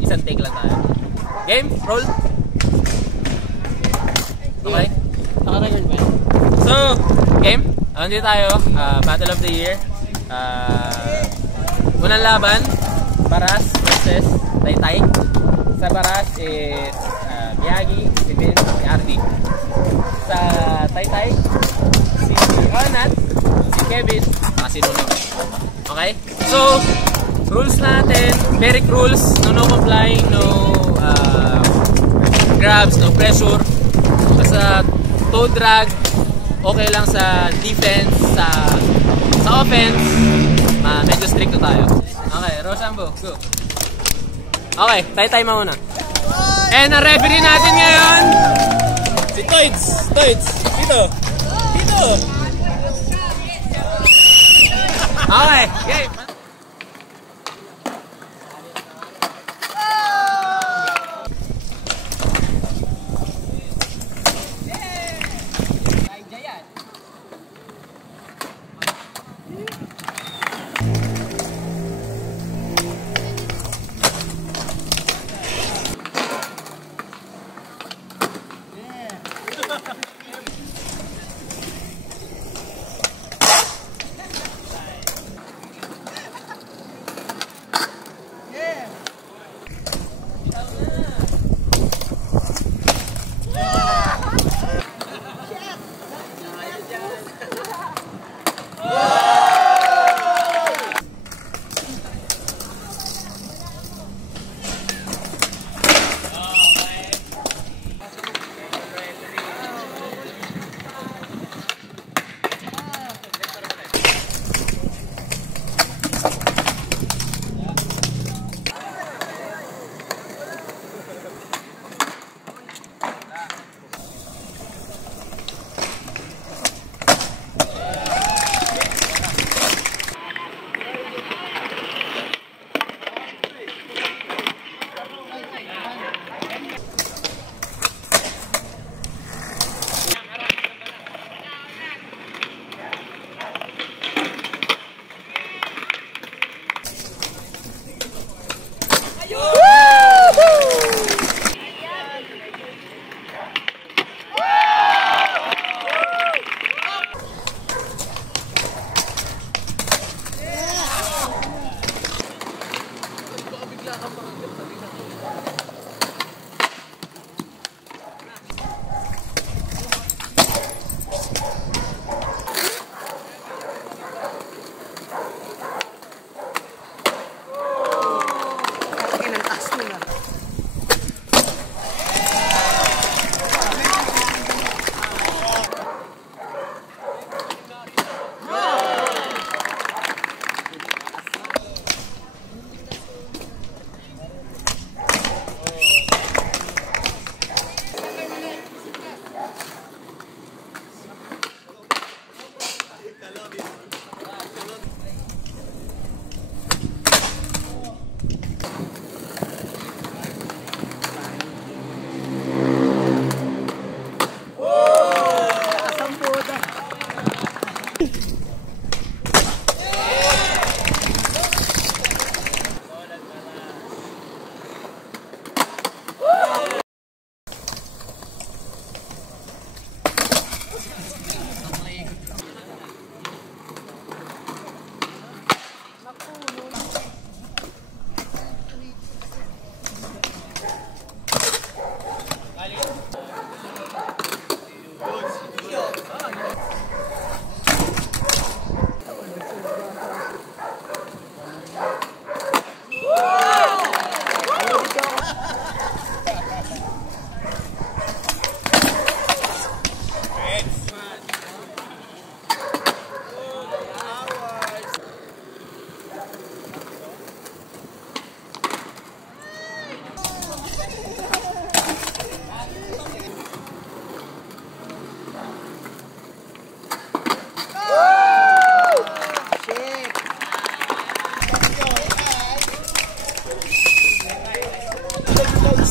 Isang take lang tayo. Game, roll. Okay? Naka-record ba? So, game. Nandito tayo. Battle of the Year. Unang laban, Baras versus Taytay. Sa Baras is Miyagi, si Vince, si Artie. Sa Taytay, si Onat, si Kevin, si Nuno. Okay? So, rules natin, Beric rules, no complying, no grabs, no pressure. Basta toe drag, okay lang sa defense, sa offense, medyo strict tayo. Okay, Rosambo, go. Okay, Taytay mauna. And ang referee natin ngayon, si Toids. Dito. Okay, game.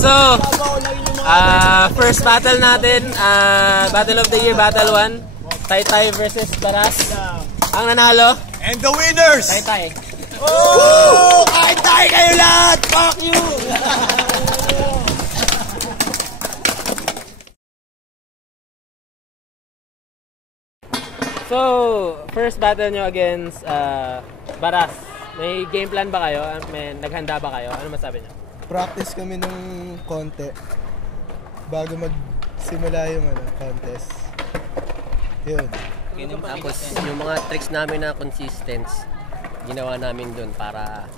So, first battle natin, Battle of the Year, Battle 1. Taytay versus Baras. Ang nanalo. And the winners! Taytay. Oh! Taytay kayo lahat! Fuck you! So, first battle nyo against Baras. May game plan ba kayo? May naghanda ba kayo? Ano masabi nyo? Practice kami ng konti bago magsimula yung contest. Yun. Tapos yung mga tricks namin na consistent, ginawa namin dun para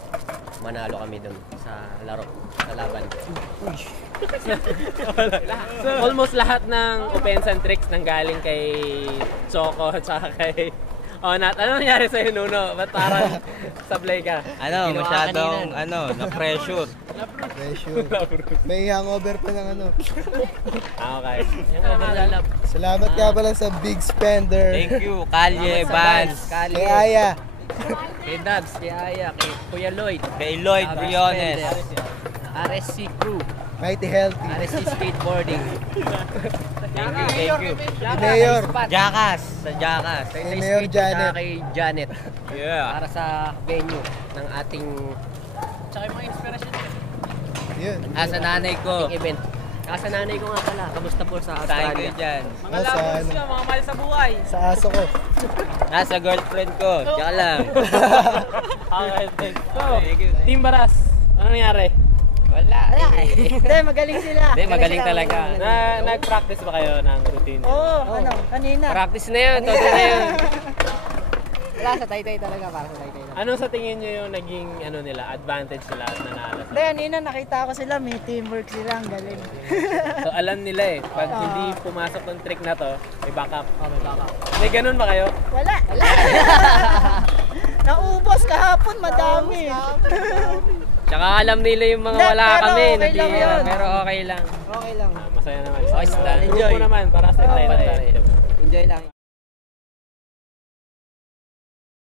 manalo kami dun sa laro, sa laban. So, almost lahat ng offense and tricks nanggaling kay Choco at saka kay Onat. Ano nangyari sa'yo, Nuno? Ba't parang sablay ka? Masyadong, na-pressure. Pressure. May hangover pa ng Okay. Yung overlap. Salamat nga pala sa Big Spender. Thank you, Kalye, Vance, Kay Aya. Kay Dabs, kay Aya, kay Kuya Lloyd, kay Lloyd Briones, RSC Crew, Mighty Healthy. RSC Skateboarding. thank you. Kay Mayor. Jackass, sa Jackass. Kay Mayor Janet. Kay Janet. Yeah. Para sa venue ng ating Yun. sa nanay ko. Event. Sa nanay ko nga pala. Kamusta po sa Thank you Australia? dyan. Mga labos Mga mahal sa buhay. Sa aso ko. Sa girlfriend ko, tsaka lang. Okay, thanks. So, Team Baras, ano nangyari? Wala. Hindi, magaling sila. Hindi, magaling talaga. Nag-practice ba kayo ng routine? Oo, kanina. Practice na yun. Todo na yun. Wala, sa Taytay talaga, para sa Taytay lang. Ano sa tingin nyo yung naging advantage nila at nanalo? Hindi, kanina nakita ko sila, may teamwork sila, ang galing. So alam nila pag hindi pumasok ng trick na to, may backup. May backup. May ganun ba kayo? Wala. Naubos kahapon, madami. Tsaka alam nila yung mga wala Pero kami. okay lang yun. Pero okay lang. Okay lang. Masaya naman. Okay lang. Enjoy. Grupo naman para sa Taytay. Enjoy lang.